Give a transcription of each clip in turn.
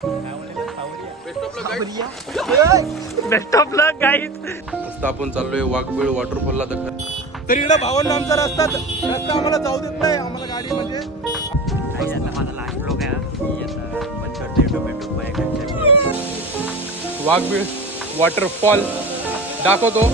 Best of luck guys. मस्त आपण चाललोय वाघबीळ वॉटरफॉलला. तर इकडे भावांना आमचा रस्ता आम्हाला जाऊ देत नाही. आम्हाला गाडी म्हणजे माझा लास्ट ब्लॉग आहे. मी आता बंद करतो युट्यूब. वाघबीळ वॉटरफॉल दाखवतो.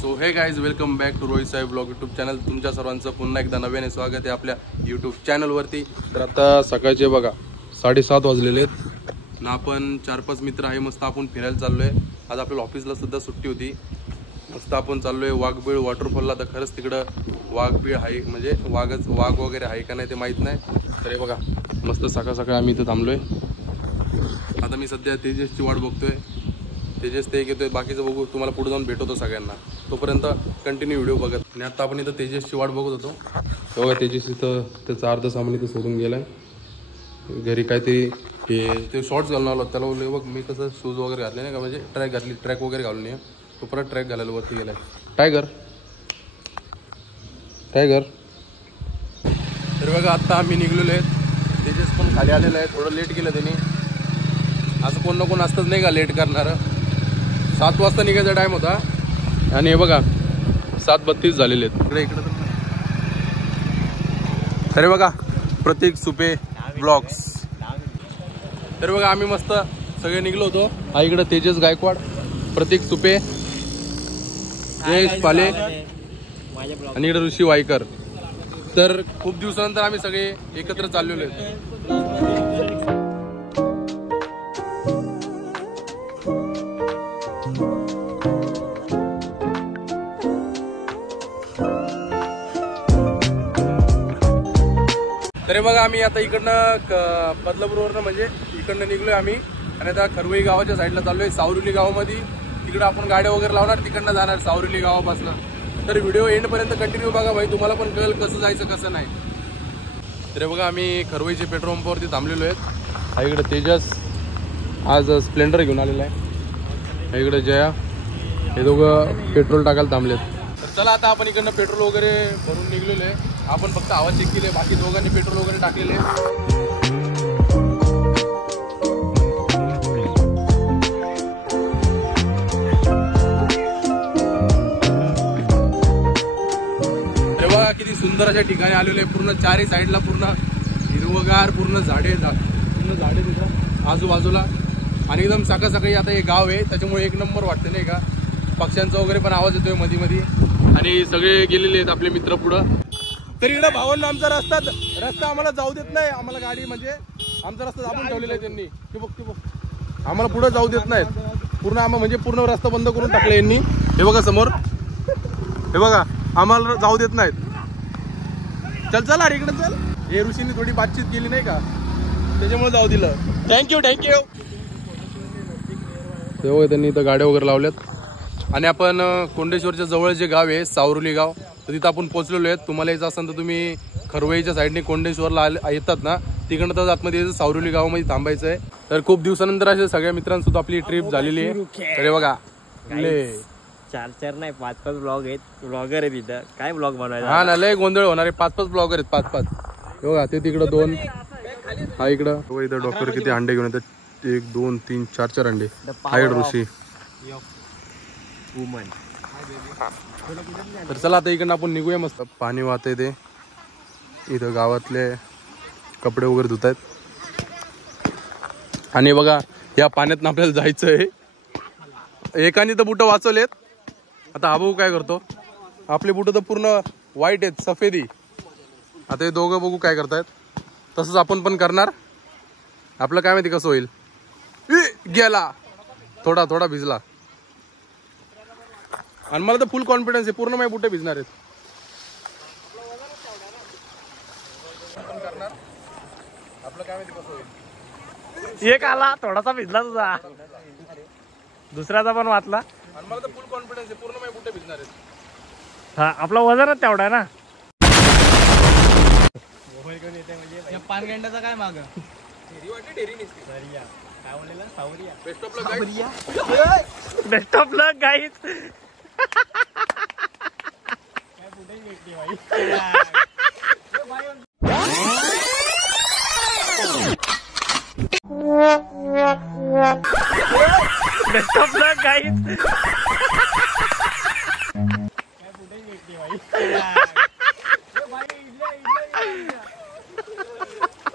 So hey guys, welcome back to Rohit Saheb blog YouTube channel. तुमच्या सर्वांचं पुन्हा एकदा नव्याने स्वागत आहे आपल्या यूट्यूब चॅनलवरती. तर आता सकाळचे बघा 7:30 वाजलेले आहेत ना. आपण 4-5 मित्र आहे, मस्त आपण फिरायला चाललोय. आज आपल्याला ऑफिसला सुद्धा सुट्टी होती. मस्त आपण चाललोय वाघबीळ वॉटरफॉलला. तर खरंच तिकडं वाघबीळ आहे, म्हणजे वाघ वगैरे आहे का नाही ते माहीत नाही. तर हे बघा मस्त सकाळ सकाळ आम्ही इथं थांबलोय. आता मी सध्या तेजसची वाट बघतोय. तेजस ते घेतोय, बाकीचं बघू, तुम्हाला पुढे जाऊन भेटवतो सगळ्यांना. तोपर्यंत कंटिन्यू व्हिडिओ बघत. आणि आता आपण इथं तेजसची वाट बघत होतो. तेव्हा तेजस इथं त्याचा अर्ध सामान इथं सोडून गेलाय घरी. काय ते शॉर्ट्स घालून आलो. त्याला बोलले बघ मी कसं शूज वगैरे घातले नाही का, म्हणजे ट्रॅक वगैरे घालून ये. तो परत ट्रॅक घालायला वरती गेलाय. टायगर. तर बघा आत्ता आम्ही निघलेलो आहेत. तेजस पण खाली आलेलं आहे. थोडं लेट केलं त्यांनी. असं कोण ना कोण असतंच नाही का लेट करणारं. 7 वाजता निघायचा टाइम होता आणि हे बघा 7:32 झालेले आहेत. इकडे तर बघा प्रतीक सुपे ब्लॉग्स. तर बघा आम्ही मस्त सगळे निघलो होतो. हा इकडे तेजस गायकवाड, प्रतीक सुपे, जयेश पाले आणि इकडे ऋषी वायकर. तर खूप दिवसानंतर आम्ही सगळे एकत्र चाललेलो आहेत. तरी बघा आम्ही आता इकडनं बदलापूरवरनं म्हणजे इकडनं निघलोय आम्ही आणि आता खरवई गावाच्या साईडला चाललोय. सावरुली गावामध्ये तिकडं आपण गाड्या वगैरे लावणार, तिकडनं जाणार सावरुली गावापासून. तर व्हिडिओ एंडपर्यंत कंटिन्यू बघा भाई, तुम्हाला पण कळेल कसं जायचं कसं नाही. तरी बघा आम्ही खरवईच्या पेट्रोल पंपावरती थांबलेलो आहेत. हा इकडं तेजस आज स्प्लेंडर घेऊन आलेला आहे. हा इकडं जया, हे दोघं पेट्रोल टाकायला थांबलेत. तर चला आता आपण इकडनं पेट्रोल वगैरे भरून निघलेलो आहे. आपण फक्त आवाज चेक केले, बाकी दोघांनी पेट्रोल वगैरे टाकलेले. तेव्हा किती सुंदर अशा ठिकाणी आलेले. पूर्ण चारही साईडला पूर्ण हिरवगार, पूर्ण झाडे तिथं आजूबाजूला. आणि एकदम सकाळ सकाळी आता हे गाव आहे त्याच्यामुळे एक नंबर वाटते नाही का. पक्ष्यांचा वगैरे पण आवाज येतोय मध्ये मध्ये. आणि सगळे गेलेले आहेत आपले मित्र पुढं. तर इकडे भावांना आमचा रस्ता आम्हाला जाऊ देत नाही. आम्हाला गाडी म्हणजे आमचा रस्ता दाबून ठेवलेला आहे त्यांनी. ते बघ आम्हाला पुढे जाऊ देत नाहीत. पूर्ण रस्ता बंद करून टाकला यांनी. हे बघा समोर, हे बघा आम्हाला जाऊ देत नाहीत. चल अरे इकडे चल. हे ऋषींनी थोडी बातचीत केली नाही का, त्याच्यामुळे जाऊ दिलं. थँक्यू. तेव्हा त्यांनी इथं गाड्या वगैरे लावल्यात. आणि आपण कोंडेश्वरच्या जवळ जे गाव आहे सावरुली गाव, तर तिथं आपण पोहोचलेलो आहेत. तुम्हाला यायचं असेल तर तुम्ही खरवईच्या साईडने कोंडेश्वरला येतात ना, तिकडनं तर आतमध्ये यायचं, सावरुली गावामध्ये थांबायचं आहे. तर खूप दिवसानंतर असे सगळ्या मित्रांसोबत आपली ट्रिप झालेली आहे. तर बघा 4 नाही 5 ब्लॉग आहेत. ब्लॉगर आहे तिथं. काय ब्लॉग बनवायचा. हा ना, लय गोंधळ होणार आहे. 5 ब्लॉगर आहेत. 5. बघा ते तिकडं 2, हा इकडं. इथं डॉक्टर किती अंडे घेऊन येतात. 1 2 3 4 अंडे. हाईड ऋषी. तर चला आता इकडनं आपण निघूया. मस्त पाणी वाहतंय ते. इथं गावातले कपडे वगैरे धुत आहेत. आणि बघा या पाण्यात आपल्याला जायचं आहे. एकाने तर बुटं वाचवलेत. आता हा भाऊ काय करतो, आपले बुटं तर पूर्ण व्हाईट आहेत, सफेदी. आता हे दोघं बघू काय करतायत. तसंच आपण पण करणार. आपलं काय माहिती कसं होईल. गेला थोडा भिजला. आणि मला तर फुल कॉन्फिडन्स आहे, पूर्ण माझे बुटे भिजणार आहेत. आपलं काय माहिती कसं होईल. एक आला थोडासा भिजला तुझा, दुसऱ्याचा पण वाचला. आणि मला तर फुल कॉन्फिडन्स आहे, पूर्ण माझे बुटे भिजणार आहेत. हा आपला वजनच तेवढा आहे ना. पानगंड्याचा काय माग बेस्ट ऑफ लक गाईज.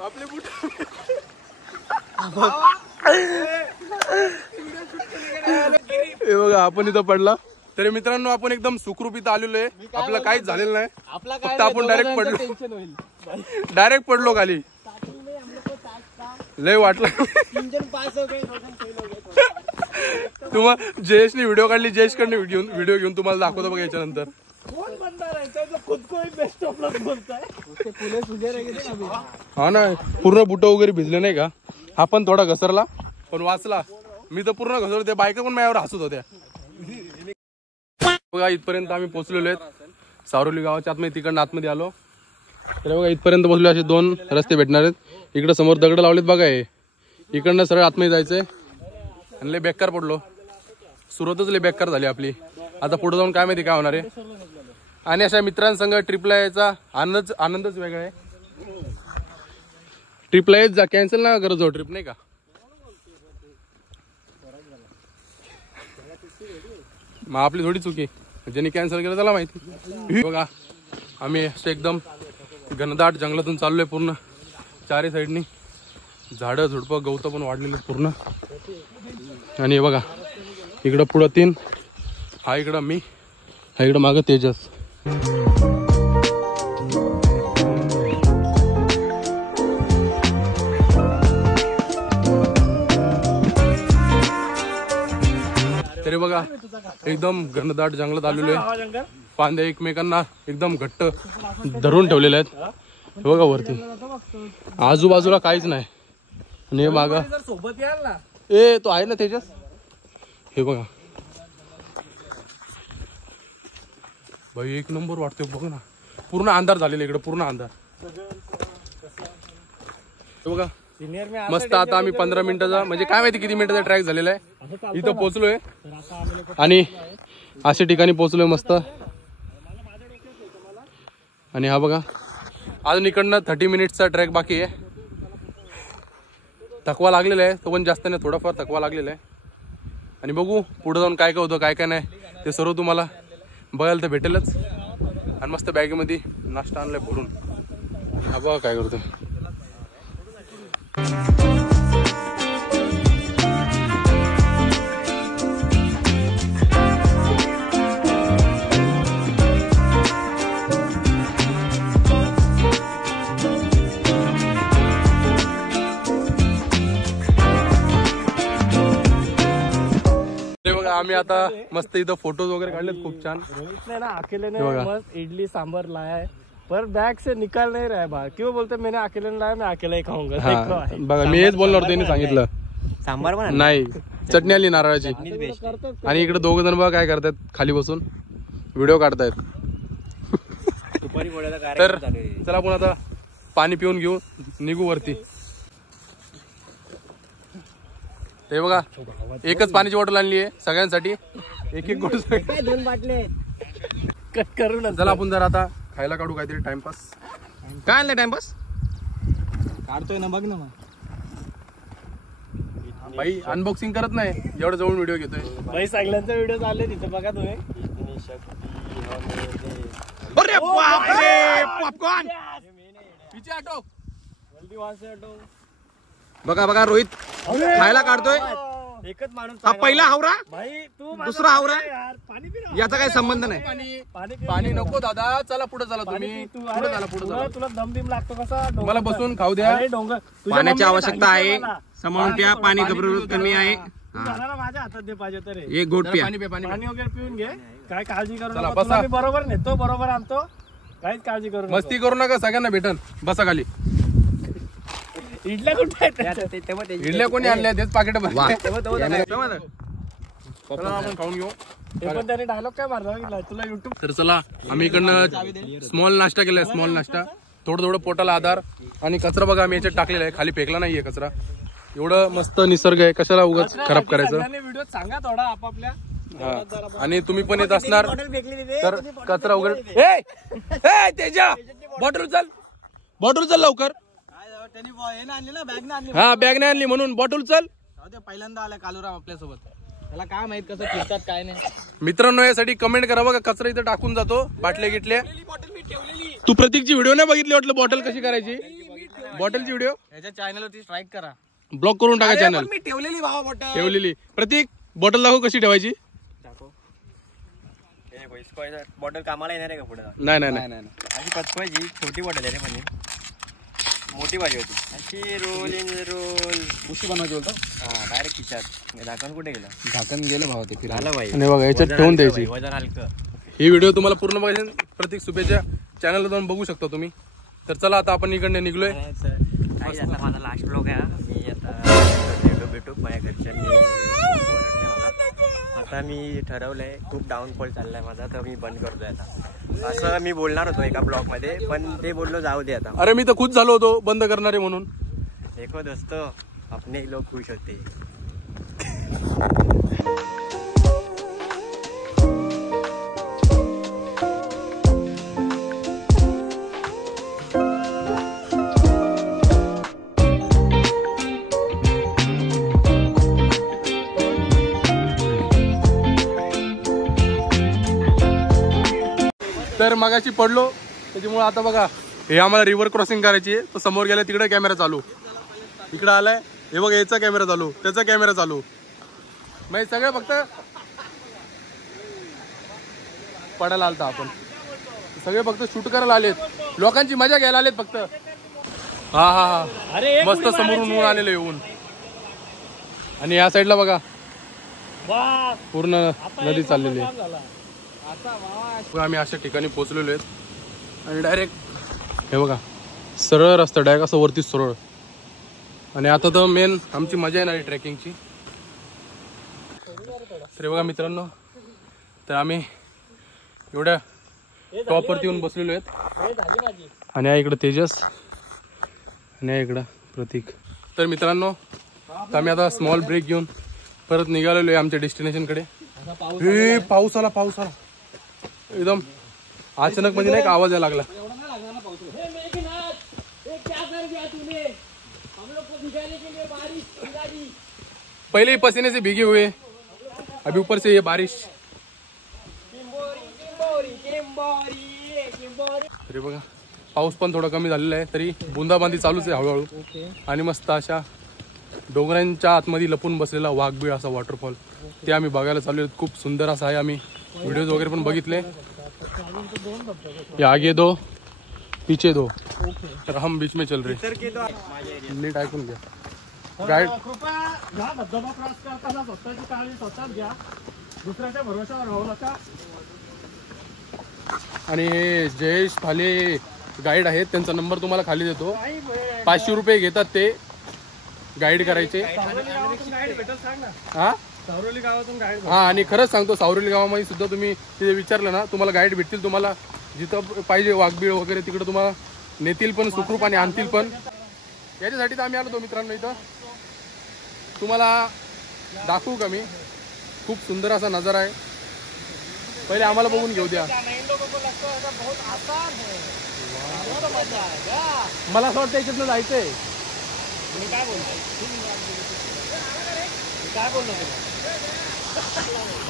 आपले बुट हे बघा आपण इथं पडला. तरी मित्रांनो आपण एकदम सुखरूप इथं आलेलो आहे. आपलं काहीच झालेलं नाही. फक्त आपण डायरेक्ट पडलो खाली. लय वाटलं. तुम्हाला जयेशने व्हिडिओ काढली. जयेश कडे व्हिडिओ घेऊन तुम्हाला दाखवतो बघा याच्यानंतर. हा ना पूर्ण बुट वगैरे भिजले नाही का. हा पण थोडा घसरला पण वाचला. मी तर पूर्ण घसरलो. त्या बायका पण माझ्यावर हसत होत्या. बघा इथपर्यंत आम्ही पोहोचलेलो आहेत. सारोली गावाच्या आतमध्ये तिकडनं आतमध्ये आलो. तर बघा इथपर्यंत पोहोचलो. असे 2 रस्ते भेटणार आहेत. इकडे समोर दगड लावलेत बघा. हे इकडनं सरळ आतमध्ये जायचंय. आणि लय बेकार पडलो. सुरुवातच लय बेकार झाली आपली. आता पुढे जाऊन काय माहिती काय होणार आहे. आणि अशा मित्रांसंग ट्रिपला यायचा आनंदच वेगळा आहे. ट्रिपला येत जा. कॅन्सल ना करत जाऊ ट्रिप नाही का. मग आपली थोडी चुकी. ज्यांनी कॅन्सल केलं त्याला माहिती. बघा आम्ही एकदम घनदाट जंगलातून चाललोय. पूर्ण चारी साईडनी झाडं झुडपं गवतं पण वाढलेली पूर्ण. आणि बघा इकडं पुढं 3. हा इकडं मी. हा इकडं मागं तेजस. तरी बघा एकदम घनदाट जंगलात आलेलो आहे. फांद्या एकमेकांना एकदम घट्ट धरून ठेवलेले आहेत. हे बघा वरती आजूबाजूला काहीच नाही. आणि माग सोबत याल ना. ए तो आहे ना तेजस. हे बघा भाई एक नंबर वाटतोय. बघ ना पूर्ण अंधार झालेला इकडे. पूर्ण अंधार. बघा मस्त. आता आम्ही 15 मिनिटाचा म्हणजे काय माहिती किती मिनिटाचा ट्रॅक झालेला आहे. इथं पोहोचलोय आणि अशा ठिकाणी पोहोचलोय मस्त. आणि हा बघा अजून इकडनं 30 मिनिट्सचा ट्रॅक बाकी आहे. थकवा लागलेला आहे. तो पण जास्त नाही. थोडाफार थकवा लागलेला आहे. आणि बघू पुढे जाऊन काय काय होतं काय काय नाही ते सर्व तुम्हाला बघायला तर भेटेलच. आणि मस्त बॅगेमध्ये नाश्ता आणलाय भरून. हा बघा काय करतोय. आम्ही आता मस्त इथं फोटोज वगैरे काढलेत खूप छान. रोहित ने ना अकेले ने मस्त इडली सांबर लाया है पर बैग से निकाल नहीं रहा है बाहर. क्यों बोलते मैंने अकेले नहीं लाया मैं अकेला ही खाऊंगा. बघा मी हेच बोलणार. त्यांनी सांगितलं सांबार पण नाही. चटणी आली नारळाची. आणि इकडे 2 जण बघा काय करतायत खाली बसून व्हिडिओ काढतायत. तर चला आपण आता पाणी पिऊन घेऊ निघू वरती. हे बघा एकच पाण्याची बॉटल आणली आहे सगळ्यांसाठी. एक एक गोट 2 बाटले कट करून. चला आपण जरा आता खायला काढू काहीतरी टाइमपास. काय आणलं टाइमपास काढतोय ना बघ ना. भाई अनबॉक्सिंग करत नाही. एवढं जवळ व्हिडिओ घेतोय. भाई सगळ्यांचा व्हिडिओ चालले तिथे बघा तुम्ही. अरे बापरे पॉपकॉर्न. पीछे हटो. जल्दी वहां से हटो. बघा बघा रोहित खायला काढतोय. एकच माणूस. हा पहिला हावरा. भाई तू दुसरा हावरा. पाणी पी ना. याचा काही संबंध नाही. पाणी नको दादा. चला पुढे चला तुम्ही. पुढे चला पुढे चला. तुला दम बिम लागतो कसा. मला बसून खाऊ द्या. डोंगर पाण्याची आवश्यकता आहे. समोरून त्या पाणी जबरदस्त कमी आहे. माझ्या हातात दे पाहिजे तर. एक गोट पिया. पाणी वगैरे पिऊन घे. काय काळजी करू चला, नका. बसा. तुला मी बरोबर नेतो बरोबर आणतो. काहीच काळजी करू नका. मस्ती करू नका. सगळ्यांना भेटन. बसा खाली. इडल्या कुठे आहेत? इडल्या कोणी आणल्या तेच पाकिट आपण खाऊन घेऊ. ते पण त्याने डायलॉग काय मारला तुला युट्यूब. तर चला आम्ही इकडनं स्मॉल नाश्ता केलाय. स्मॉल नाश्ता थोडं थोडं पोटाला आधार. आणि कचरा बघा आम्ही याच्यात टाकलेला आहे. खाली फेकला नाहीये कचरा. एवढं मस्त निसर्ग आहे. कशाला उगाच खराब करायचं. व्हिडिओ सांगा थोडा आपापल्या हा आणि तुम्ही पण येत असणार तर कचरा वगैरे ए तेजा बॉटल चल लवकर. हा बॅग नाही आणली म्हणून बॉटल चल. पहिल्यांदा आला कालूराम आपल्यासोबत, त्याला काय माहित कसं फिरतात काय नाही. मित्रांनो यासाठी कमेंट करा बघा, कचरा इथं टाकून जातो बाटल्या गिटल्या. तू प्रतीकची व्हिडिओ नाही बघितली वाटलं बॉटल कशी करायची, बॉटलची व्हिडिओ याच्या चॅनलवरती स्ट्राईक करा, ब्लॉक करून टाका चॅनल. मी ठेवलेली भावा बॉटल ठेवलेली. प्रतीक बॉटल दाखव कशी ठेवायची. बॉटल कामाला येणार आहे का पुढे. नाही नाही अशी पचवायची छोटी बॉटल आहे रे, म्हणजे मोठी पाहिजे होती अशी. रोल इन रोल उशी बनवायची बोलतो. हा डायरेक्ट खिचात. झाकण कुठे गेलं. झाकण गेलं भावा ते फिरायला. झालं बाई. आणि बघा याच्यात ठेवून द्यायची. वजन हलकं. ही व्हिडिओ तुम्हाला पूर्ण बघायची प्रतीक सुपेच्या चॅनलला जाऊन बघू शकता तुम्ही. तर चला आता आपण इकडे निघलोय. आता माझा लास्ट ब्लॉग आहे. मी आता भेटू माझ्या घरच्यांनी. आता मी ठरवलंय खूप डाऊनफॉल चाललाय माझा, तर मी बंद करतोय आता. असं मी बोलणार होतो एका ब्लॉग मध्ये, पण ते बोललो जाऊ दे आता. अरे मी तर खुश झालो होतो बंद करणारे म्हणून. देखो दोस्तो अपने लोग खुश होते. तर मगाशी पडलो त्याच्यामुळे आता बघा हे आम्हाला रिव्हर क्रॉसिंग करायची आहे. तो समोर गेला तिकडे कॅमेरा चालू, इकडे आलाय हे बघा याचा कॅमेरा चालू, त्याचा कॅमेरा चालू. मग सगळे फक्त पडायला आलता आपण, सगळे फक्त शूट करायला आलेत, लोकांची मजा घ्यायला आलेत फक्त. हा हा हा अरे मस्त समोरून ऊन आलेलं येऊन. आणि या साईडला बघा पूर्ण नदी चाललेली आहे. आम्ही अशा ठिकाणी पोहोचलेलो आहेत आणि डायरेक्ट हे बघा सरळ रस्ता डायरेक्ट असं वरती सरळ. आणि आता तर मेन आमची मजा येणार आहे ट्रेकिंगची. तर बघा मित्रांनो, तर आम्ही एवढ्या टॉपवरती येऊन बसलेलो आहेत. आणि या इकडं तेजस आणि या इकडं प्रतीक. तर मित्रांनो आम्ही आता स्मॉल ब्रेक घेऊन परत निघालेलो आहे आमच्या डेस्टिनेशनकडे. हे पाऊस आला एकदम अचानक, म्हणजे नाही का आवाज यायला लागला. पहले ही पसीने से भीगे हुए, अभी ऊपर से ये बारिश. तरी बघा पाऊस पण थोडा कमी झालेला आहे, तरी बुंदाबांदी चालूच आहे हळूहळू. आणि मस्त अशा डोंगरांच्या आतमध्ये लपून बसलेला वाघबीळ असा वॉटरफॉल ते आम्ही बघायला चालू आहे. खूप सुंदर असा आहे. आम्ही व्हिडिओज वगैरे पण बघितले. ये आगे दो पीछे दो, तर हम बीच में चल रहे. नीट ऐकून घ्या गाईड. धबधबा क्रॉस करताना स्वतःची काळजी स्वतःच घ्या, दुसऱ्याच्या भरोशावर राहू नका. आणि जयेश खाली गाईड आहेत, त्यांचा नंबर तुम्हाला खाली देतो. 500 रुपये घेतात ते गाईड करायचे. हा सावरोली गावातून गाईड. हा आणि खरंच सांगतो सावरोली गावामध्ये सुद्धा तुम्ही तिथे विचारलं ना तुम्हाला गाईड भेटतील. तुम्हाला जिथं पाहिजे वाघबीळ वगैरे तिकडे तुम्हाला नेतील पण सुखरूप आणि आणतील पण. याच्यासाठी तर आम्ही आलो मित्रांनो इथं. तुम्हाला दाखवू का मी, खूप सुंदर असा नजारा आहे. पहिले आम्हाला बघून घेऊ द्या. मला असं वाटतं याच्यातनं जायचंय. मी काय बोलतो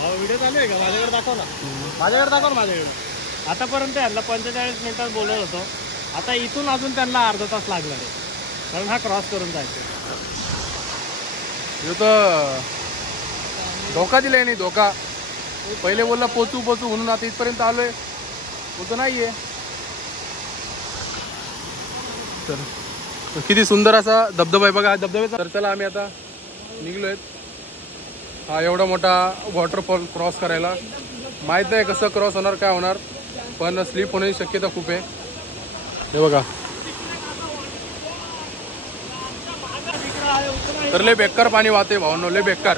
व्हिडिओ चालू आहे का. माझ्याकडे दाखव ना, माझ्याकडे. आतापर्यंत यांना 45 मिनिटात बोलत होतो. आता इथून अजून त्यांना अर्धा तास लागणार आहे, कारण हा क्रॉस करून जायचं. तर धोका दिलाय नाही धोका. पहिले बोलला पोचू म्हणून आता इथपर्यंत आलोय, पोचू नाहीये. तर किती सुंदर असा धबधबा आहे बघा धबधब्याचा. तर चला आम्ही आता निघलोय हा एवढा मोठा वॉटरफॉल क्रॉस करायला. माहित नाही कसं क्रॉस होणार काय होणार, पण स्लिप होण्याची शक्यता खूप आहे. हे बघा तर लय बेकार पाणी वाहते भावनो, लय बेकार.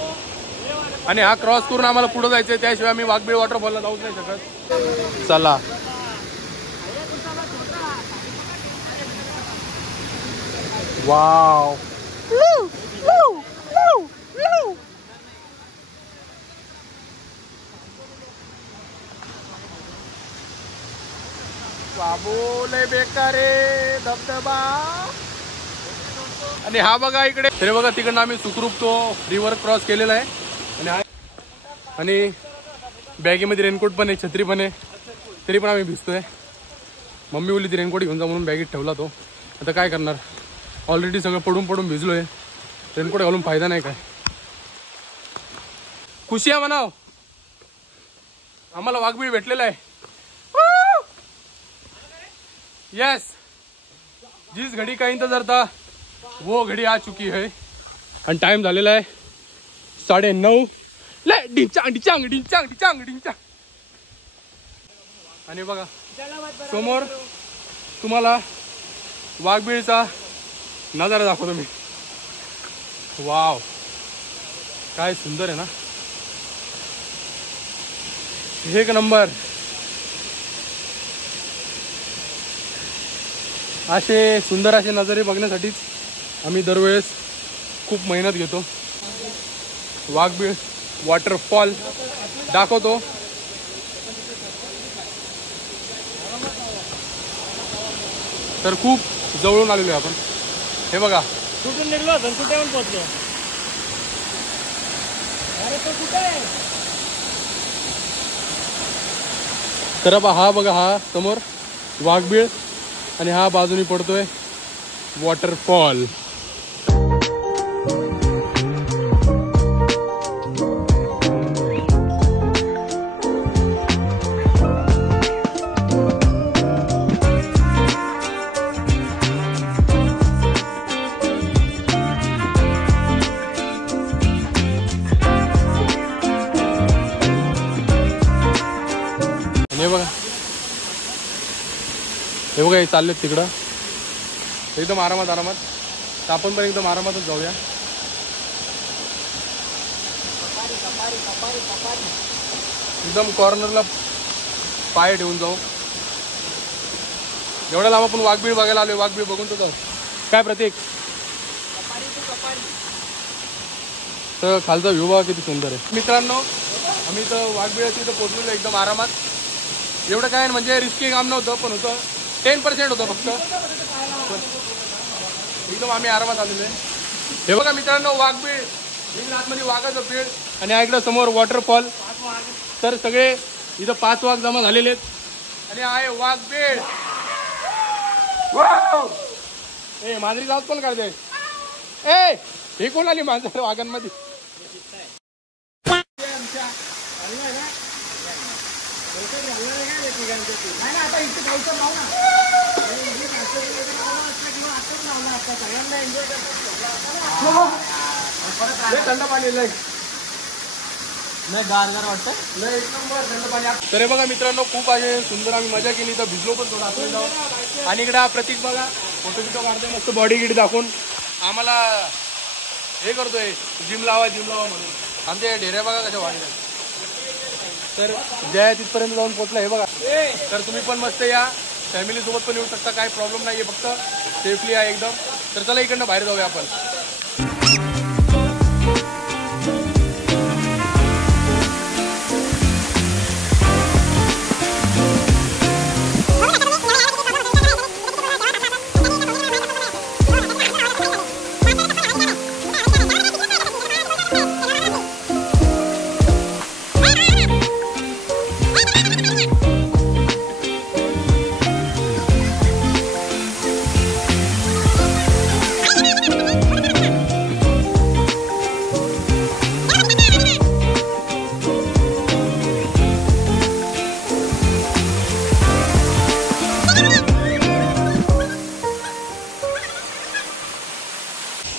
आणि हा क्रॉस करून आम्हाला पुढे जायचंय, त्याशिवाय आम्ही वाघबीळ वॉटरफॉलला जाऊच नाही शकत. चला वाव. बाबू लय बेकार रे धबधबा. आणि हा बघा इकडे, तरी बघा तिकडनं आम्ही सुखरूप तो रिव्हर क्रॉस केलेला आहे. आणि बॅगेमध्ये रेनकोट पण आहे, छत्री पण आहे, तरी पण आम्ही भिजतोय. मम्मी बोलली ती रेनकोट घेऊन जा म्हणून बॅगेत ठेवला तो. आता काय करणार, ऑलरेडी सगळं पडून पडून भिजलोय, रेनकोट घालून फायदा नाही काय. खुशी आहे म्हणाव, आम्हाला वाघबीळ भेटलेला आहे. यस, जिस घड़ी का इंतजार था वो घड़ी आ चुकी है. आणि टाइम झालेला आहे 9:30. डिंचांग डिंचांग डिंचांग डिंचांग डिंचांग. आणि बघा समोर तुम्हाला वाघबीळचा नजारा दाखवतो मी. वाव, काय सुंदर आहे ना, एक नंबर. असे सुंदर असे नजारे बघण्यासाठीच आम्ही दरवेळेस खूप मेहनत घेतो. वाघबीळ वॉटरफॉल दाखवतो. तर खूप जवळून आलेलो आहे आपण. हे बघा, कुठून निघलो होतो, कुठे येऊन पोहोचलो. अरे तो कुठे आहे. तर हा बघा, हा समोर वाघबीळ आणि हा बाजूनी पडतोय वॉटरफॉल. हे बघा, हे चाललेत तिकडं एकदम आरामात आरामात. तर आपण पण एकदम आरामातच जाऊया. एकदम कॉर्नरला पाय ठेवून जाऊ. एवढ्या लांब आपण वाघबीळ बघायला आलोय, वाघबीळ बघून तर जाऊ. काय प्रतीक, तर खालचा व्ह्यू बघा किती सुंदर आहे. मित्रांनो, आम्ही इथं वाघबीळाची इथं पोहोचलेलो एकदम आरामात. एवढं काय म्हणजे रिस्की काम नव्हतं, पण होतं 10% होतं फक्त. एकदम आम्ही आरामात आलेलो आहे. हे बघा मित्रांनो, वाघबीळ, आतमध्ये वाघाचं बीळ आणि इकडं समोर वॉटरफॉल. तर सगळे इथं 5 वाघ जमा झालेले आहेत आणि आहे वाघबीळ. ए मांजरी जाऊच पण काढते. ए हे कोण आली मांजर वाघांमध्ये. थंड पाणी लय गार वाटतं. तर बघा मित्रांनो, खूप असे सुंदर आम्ही मजा केली. तर भिजलो पण थोडा आपण. आणि इकडे हा प्रतीक बघा, फोटो बिटो काढतोय मस्त बॉडी गिडी दाखवून. आम्हाला हे करतोय जिम लावा म्हणून. आमच्या ढेऱ्या बघा कशा वाढल्या. तर जया तिथपर्यंत जाऊन पोहोचला. हे बघा, तर तुम्ही पण मस्त या, फॅमिली सोबत पण येऊ शकता, काही प्रॉब्लेम नाहीये, फक्त सेफली आहे एकदम. तर चला इकडनं बाहेर जाऊया आपण.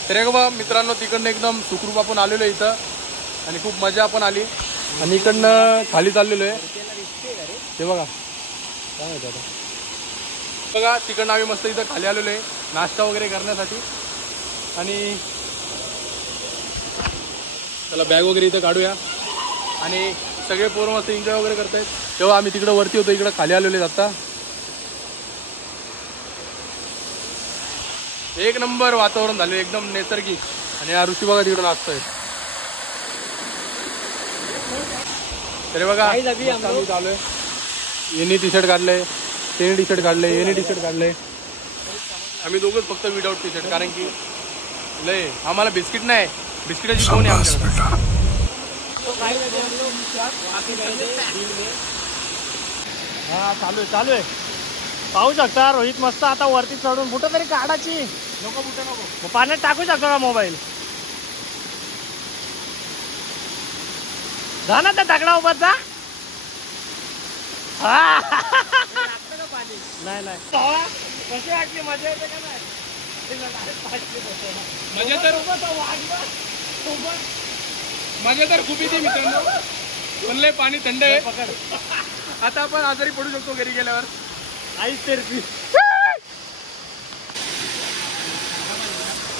तर बघा मित्रांनो, तिकडनं एकदम सुखरूप आपण आलेलो आहे इथं आणि खूप मजा पण आली. आणि इकडनं खाली चाललेलो आहे. हे बघा काय माहिती आता. बघा तिकडनं आम्ही मस्त इथं खाली आलेलो आहे नाश्ता वगैरे करण्यासाठी. आणि चला बॅग वगैरे इथं काढूया. आणि सगळे पोरं मस्त एन्जॉय वगैरे करतायत. तेव्हा आम्ही तिकडं वरती होतो, इकडं खाली आलेलो आहे. आता एक नंबर वातावरण झाले, एकदम नैसर्गिक. आणि हा ऋषी बघा तिकडे नाचतोय. तरी बघा चालू चालू आहे. यांनी टी शर्ट घातलंय, त्याने टी शर्ट काढले, याने टी शर्ट काढले. आम्ही दोघंच फक्त विदाउट टी शर्ट, कारण की लय आम्हाला बिस्किट नाही, बिस्किटाची कोण आहे आमच्याकडे. हा चालू आहे. पाहू शकता रोहित मस्त आता वरती चढून कुठं तरी काढायची. नको पाण्यात टाकू शकतो का मोबाईल. जा ना त्या दगडा उभा जा. नाही कशी वाटली, मजा येते का नाही. मजा तर खूप येते मित्रांनो, पण लय पाणी थंड आहे. आता आपण आजारी पडू शकतो घरी गेल्यावर. Ice therapy.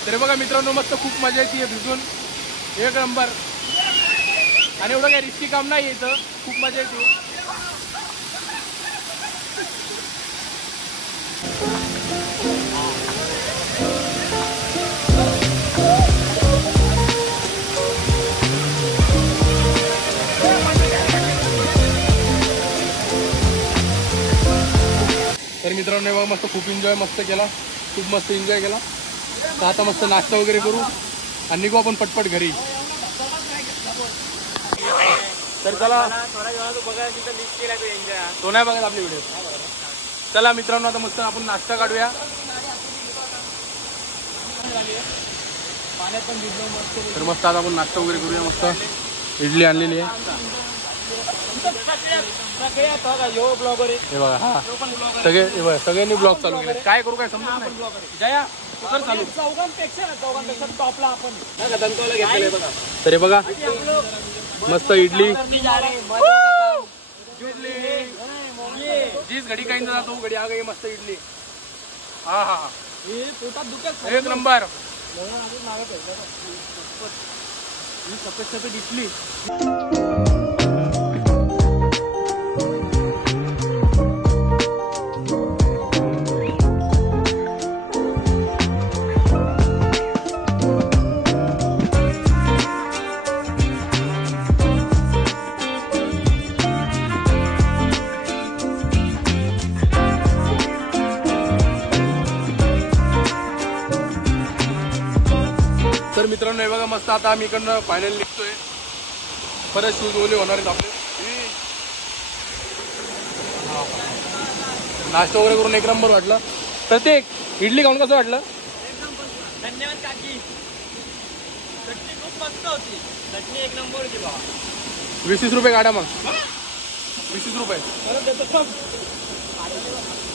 तरी बघा मित्रांनो, मस्त खूप मजा येते भिजून, एक नंबर. आणि एवढं काही रिस्की काम नाही इथं, खूप मजा येते. तर मित्रांनो बघा मस्त खूप एन्जॉय मस्त केला, खूप मस्त एन्जॉय केला. तर आता मस्त नाश्ता वगैरे करू आणि निघू आपण पटपट घरी. तर चला, तो नाही बघत आपली व्हिडिओ. चला मित्रांनो, आता मस्त आपण नाश्ता काढूया. तर मस्त आता आपण नाश्ता वगैरे करूया. मस्त इडली आणलेली आहे. हे बघा, हा सगळ्यांनी ब्लॉग चालू केले. काय करू काय समजत नाही. जया चालू तरी बघा मस्त इडली, जीच घडी काही जातो घडी आ गई मस्त इडली. हा हा हा, एक नंबर. सफेद दिसली. तर मित्रांनो हे बघा मस्त आता आम्ही इकडनं फायनल निघतोय. परत शूज ओले होणार आहेत आपले. नाश्ता वगैरे करून एक नंबर वाटलं. प्रत्येक इडली खाऊन कसं वाटलं? धन्यवाद काकी, चटणी खूप मस्त होती. चटणी एक नंबर होती बाबा. 20 रुपये काढा मग. 20 रुपये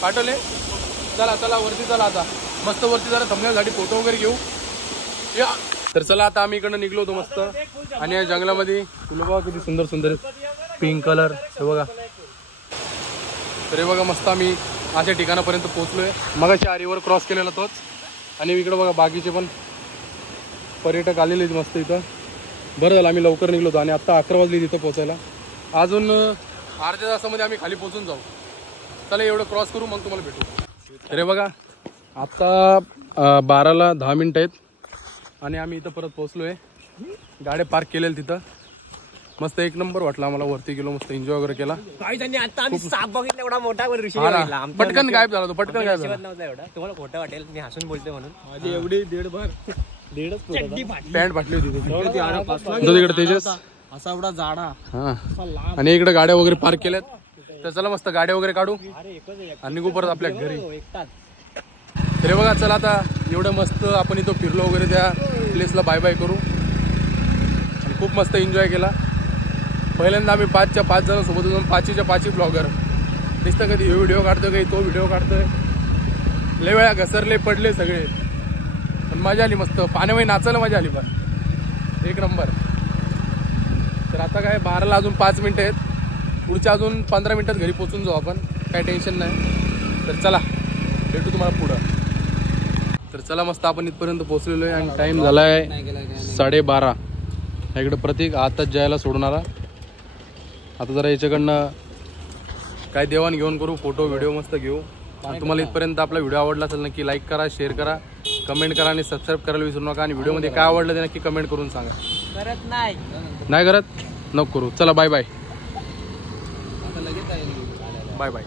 पाठवले. चला चला वरती चला, आता मस्त वरती जरा थंबण्यासाठी फोटो वगैरे घेऊ या. तर चला आता आम्ही इकडनं निघलो होतो मस्त. आणि या जंगलामध्ये फुलं बघा किती सुंदर सुंदर, पिंक कलर. हे बघा, तर हे बघा मस्त आम्ही अशा ठिकाणापर्यंत पोहोचलोय. मगाशी आरीवर क्रॉस केलेला तोच. आणि इकडं बघा बाकीचे पण पर्यटक आलेले आहेत मस्त इथं. बरं झालं आम्ही लवकर निघलो होतो. आणि आता 11 वाजले तिथं पोहोचायला. अजून अर्ध्या तासामध्ये आम्ही खाली पोहोचून जाऊ. चला एवढं क्रॉस करू, मग तुम्हाला भेटू. तर हे बघा आता 12ला 10 मिनिटं आहेत. आणि आम्ही इथं परत पोहोचलोय. गाड्या पार्क केलेल्या तिथं. मस्त एक नंबर वाटला आम्हाला. वरती गेलो, मस्त एन्जॉय वगैरे केला. आता आम्ही साप बघितला, एवढा मोठा पटकन गायब झाला तो, पटकन गायब झाला. एवढा तुम्हाला खोटं वाटेल, मी हसून बोलते म्हणून. माझी एवढी दीडच पॅन्ट फाटली होती तिकडे तेजस असा एवढा जाडा. हा, आणि इकडे गाड्या वगैरे पार्क केल्यात. तर चला मस्त गाड्या वगैरे काढू आणि निघू परत आपल्या घरी. तरी बघा चला आता एवढं मस्त आपण इथं फिरलो वगैरे, त्या प्लेसला बाय बाय करू. आणि खूप मस्त एन्जॉय केला. पहिल्यांदा आम्ही 5च्या 5 जण सोबत होतो. 5च्या 5 ब्लॉगर दिसतं. कधी व्हिडिओ काढतोय, काही तो व्हिडिओ काढतोय. लय वेळा घसरले, पडले सगळे, पण मजा आली मस्त. पाण्यामध्ये नाचायला मजा आली पण एक नंबर. तर आता काय 12ला अजून 5 मिनिटं आहेत. पुढच्या अजून 15 मिनिटात घरी पोहोचून जाऊ आपण, काही टेन्शन नाही. तर चला भेटू तुम्हाला पुढं. तर चला मस्त आपण इथपर्यंत पोहोचलेलो आहे. आणि टाईम झाला आहे 12:30. इकडं प्रतीक आताच जायला सोडून आला. आता जरा याच्याकडनं काय देवाण घेऊन करू, फोटो व्हिडिओ मस्त घेऊ. तुम्हाला इथपर्यंत आपला व्हिडिओ आवडला असेल नक्की लाईक करा, शेअर करा, कमेंट करा आणि सबस्क्राईब करायला विसरू नका. आणि व्हिडिओमध्ये काय आवडलं ते नक्की कमेंट करून सांगा. करत नाही नाही करत नको करू. चला बाय बाय बाय बाय.